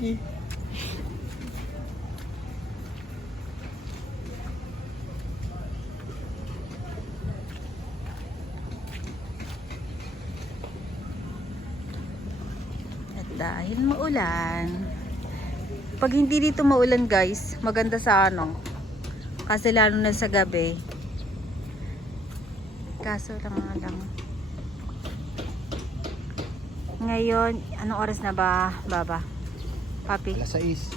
Sige. At dahil maulan, pag hindi dito maulan guys, maganda sa ano, kasi lalo na sa gabi. Kaso lang ngayon, anong oras na ba, Baba? Papi? Alas 6.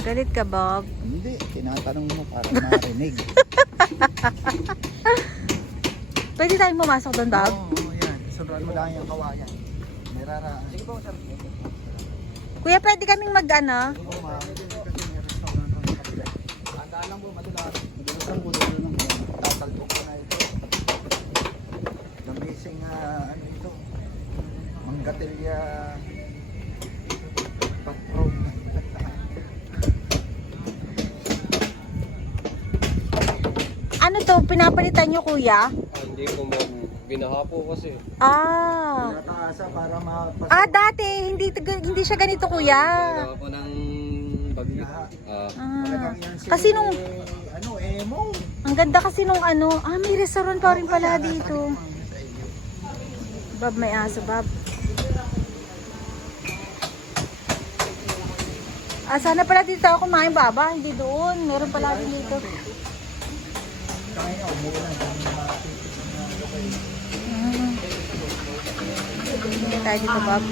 Galit ka, Bob? Hindi, tinatanong mo para marinig. Pwede tayong pumasok doon, Bob? Oo, yan. Sundan mo lang yung kawayan. May raraan. Sige po, sir. Kuya, pwede kaming mag-ano? Sige po, ma'am. Kasi may restaurant ang kapila. Tandaan lang po, madulas. Madulas ang budo ng tatalbok ko na ito. The missing, ano ito? Manggatilya patrol. Ano to? Pinapalitan nyo, kuya? Hindi ko ma'am. Binaha po kasi. Ah. Tinataasa para mapasok. Ah, dati. Hindi siya ganito, kuya. Binaha po ng bagyo. Ah. Talagang yan si, Kasi nung, ano, emo. ang ganda kasi nung ano, may restaurant pa rin pala dito. Bob, may aso, Bob. Sana pala dito ako kumain, Baba. Hindi doon. Meron pala din dito. Kaya umulan. Hindi tayo dito, Bob.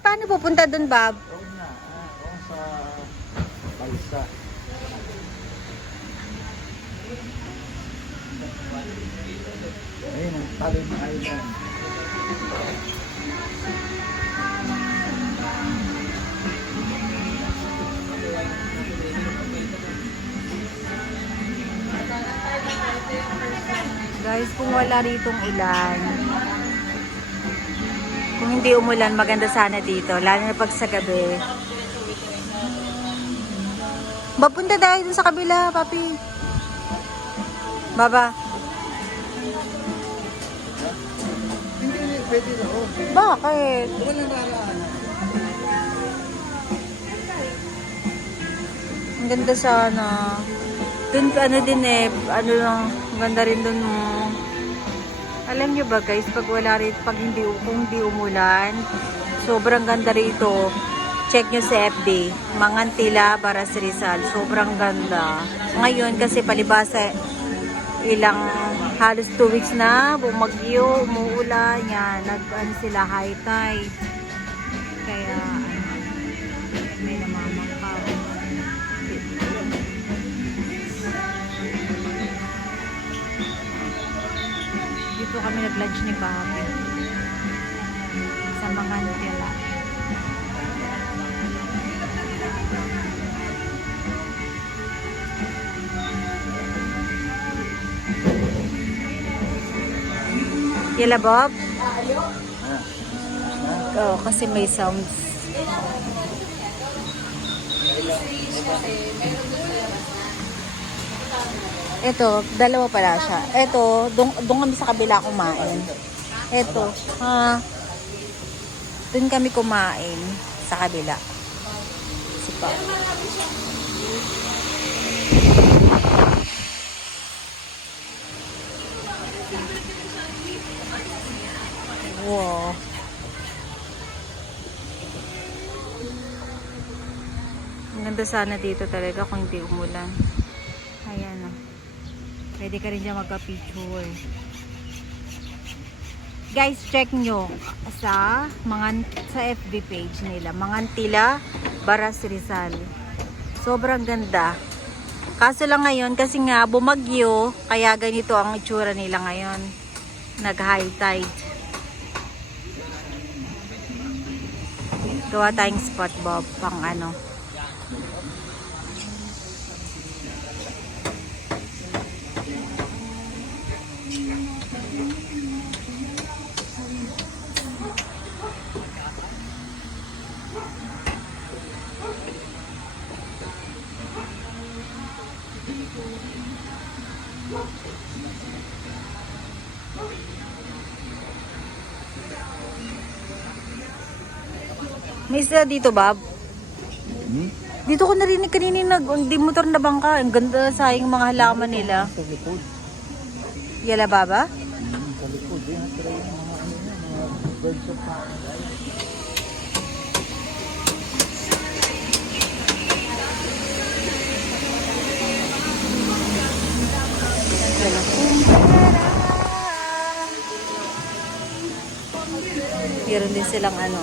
Paano pupunta doon, Bob? Oo nga, oo sa balsa. Ayun ang Talon Island. Guys, kung wala ritong ulan, kung hindi umulan, maganda sana dito. Lalo na pag sa gabi. Mapunta tayo dun sa kabila, papi. Baba. Hindi, pwede na. Oh. Bakit? Walang raraan. Ang ganda sana. Dun, ano din eh, ano lang, ganda rin dun. Alam nyo ba guys, pag wala rin, kung hindi umulan, sobrang ganda rito. Check nyo sa FB, Mangantila, Baras Rizal. Sobrang ganda. Ngayon kasi palibasa, halos 2 weeks na, bumagyo, umuulan, yan, ano sila, high tide. Kaya, may namamangkaw. Dito kami nag-lunch ni Papi. Sa Mangantila. Yala, Bob? Oo, kasi may sounds. Ito, dalawa pala siya. Ito, doon kami sa kabila kumain. Ito, doon kami kumain sa kabila. Sipa. Wow. Ang ganda sana dito talaga kung hindi umulan. Ayan o. Pwede ka rin dyan magka-picture. Guys, check nyo sa FB page nila. Mangantila, Baras Rizal. Sobrang ganda. Kaso lang ngayon, kasi nga bumagyo, kaya ganito ang itsura nila ngayon. Nag-high tide. Gawa tayong spot, Bob, pang ano. May isda dito, Bob. Hmm? Dito ko narinig kanina di motor na bangka. Ang ganda sayang mga halaman nila. Sa likod. Yala, Baba? Sa likod. Yan, try yung mga ano yan, mga birds of paradise. Meron din silang ano.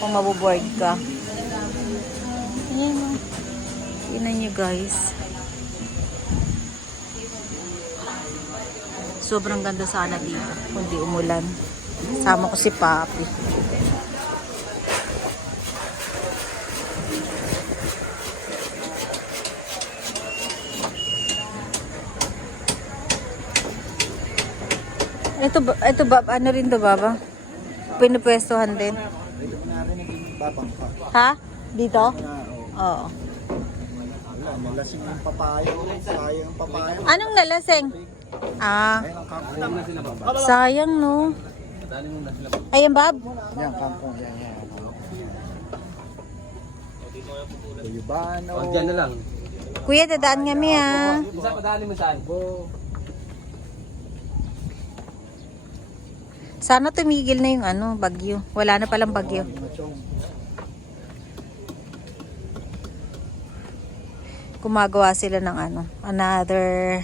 Kung maboboard ka. Ayan o. Tingnan nyo guys. Sobrang ganda sana dito. Kung di umulan. Sama ko si Papi. Ito ba, ano rin to, Baba? Pinupwestuhan din. Ito ko narinig yung babang pa. Ha? Dito? Oo. Wala, nalasing yung papayo. Sayang yung papayo. Anong nalaseng? Ah, Ayun ang kangkong. sayang no. Ayan, Bob. Yan, kangkong. Yan, yan. Cuyubano. O, dyan na lang. Kuya, dadaan kami ha. Isa, padali mo saan? Sana tumigil na yung ano, bagyo. Wala na palang bagyo. Gumagawa sila ng ano, another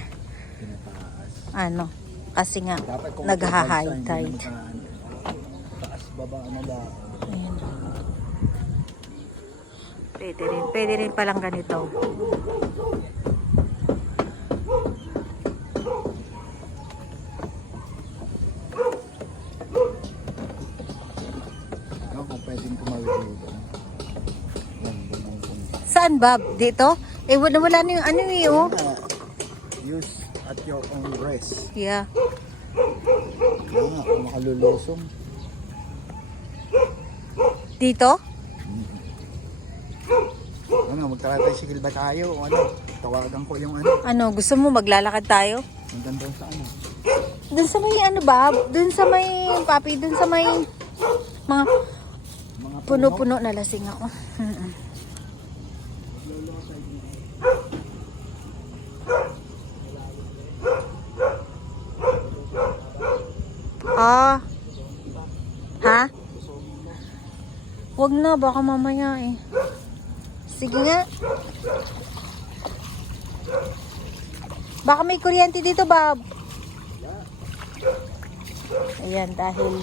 ano, kasi nga nagha-high tide. Taas, baba, ano lang. Ayan. Pwede rin palang ganito. Ano kung pwedeng tumawid dito? Yan, yan. Saan, Bob? Dito? Eh, wala na yung ano eh, oh. Use at your own risk. Yeah. Kaya nga, kung makalulusong. Dito? Ano, magta-tricycle ba tayo? O ano, tawagan ko yung ano. Ano, gusto mo maglalakad tayo? Hanggang doon sa ano. Dun sa may ano, Bob? Dun sa may, Papi, dun sa may mga Mga puno-puno na lasing ako. Ah. Ha? Wag na, baka mamaya eh. Sige nga. Baka may kuryente dito, Bob. Ayan, dahil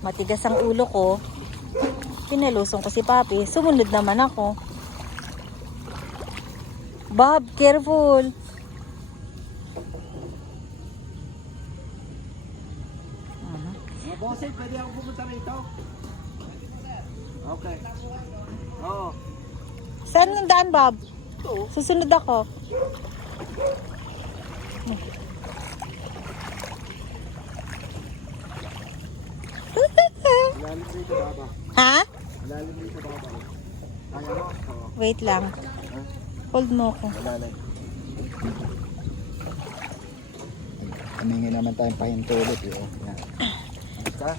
matigas ang ulo ko, pinalusong ko si Papi. Sumunod naman ako. Bob, careful. Bossing, pwede ako pumunta rito? Okay. Oo. Saan ang daan, Bob? Susunod ako. Malalim dito, baba. Ha? Malalim dito, baba. Kaya mo? Oo. Wait lang. Hold mo ko. Malalim. Humingi naman tayong pahintulot. Yan. Basta?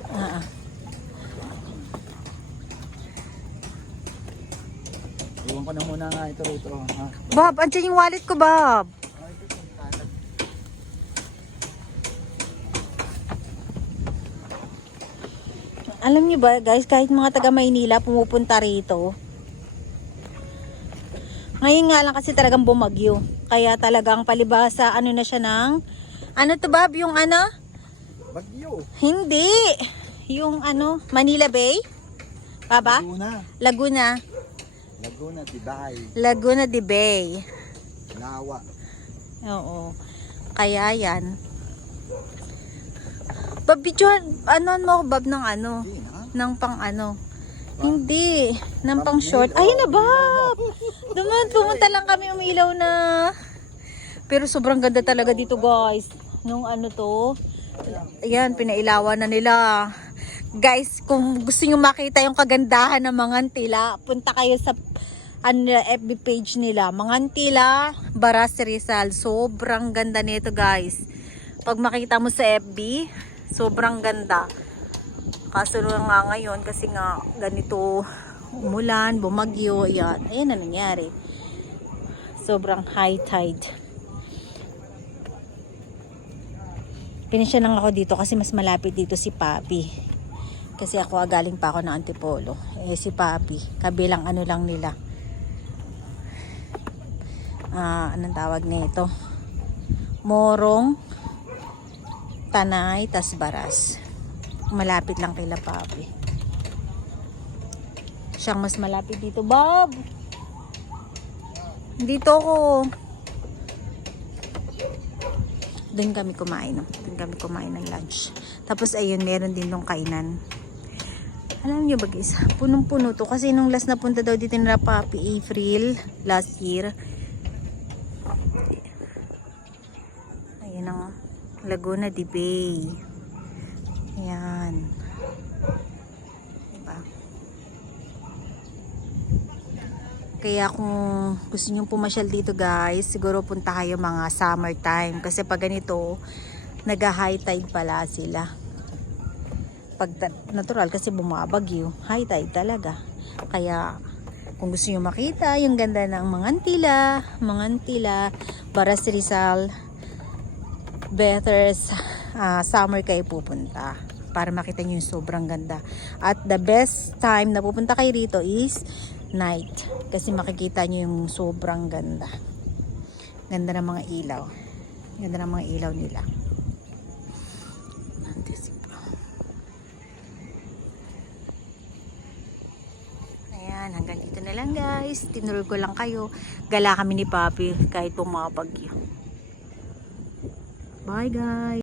Iwan ko na muna nga ito rito. Ha? Bob, andyan yung wallet ko, Bob. Alam niyo ba, guys, kahit mga taga Maynila pumupunta rito. Ngayon nga lang kasi talagang bumagyo. Kaya talagang palibasa, ano na siya ng... Ano to, Bob? Yung ano? Bagyo. Hindi. Yung ano, Manila Bay? Baba? Laguna. Laguna. Laguna, Tibay. Laguna de Bay. Lawa. Oo. Kaya yan. Bob, videohan, ano mo, Bob, ng ano? Hindi na. Ng pang ano? Hindi. Ng pang short. Ayun na, Bob! Duman, pumunta lang kami, umilaw na. Pero sobrang ganda talaga dito, guys. Nung ano to. Ayan, pinailawan na nila. Guys, kung gusto nyo makita yung kagandahan ng mga tila, punta kayo sa FB page nila. Mangantila, Baras Rizal. Sobrang ganda nito guys. Pag makita mo sa FB, sobrang ganda. Kaso nga ngayon kasi nga ganito umulan, bumagyo, yan. Ayan na nangyari. Sobrang high tide. Pinisya lang ako dito kasi mas malapit dito si Papi. Kasi ako galing pa ako ng Antipolo. Si Papi, kabilang ano lang nila. Anong tawag nito? Morong, Tanay, tas Baras. Malapit lang kay Papi. Siyang mas malapit dito, Bob. Dito ako. Doon kami kumain. Doon kami kumain ng lunch. Tapos ayun, meron din nung kainan. Alam nyo ba guys, punong-puno to. Kasi nung last na punta daw dito nila Papi, April, last year. Ayun ang Laguna de Bay. Ayan. Diba? Kaya kung gusto nyo pumasyal dito guys, siguro punta kayo mga summertime. Kasi pag ganito, nag-high tide pala sila. Pag natural kasi bumabagyo, high tide talaga. Kaya kung gusto nyo makita yung ganda ng Mangantila, Baras Rizal, better summer kayo pupunta para makita nyo yung sobrang ganda. At the best time na pupunta kayo rito is night. Kasi makikita nyo yung sobrang ganda. Ganda ng mga ilaw. Ganda ng mga ilaw nila. Ayan, hanggang dito na lang guys. Tinuro ko lang kayo. Gala kami ni Papi kahit bumabagyo. Bye guys.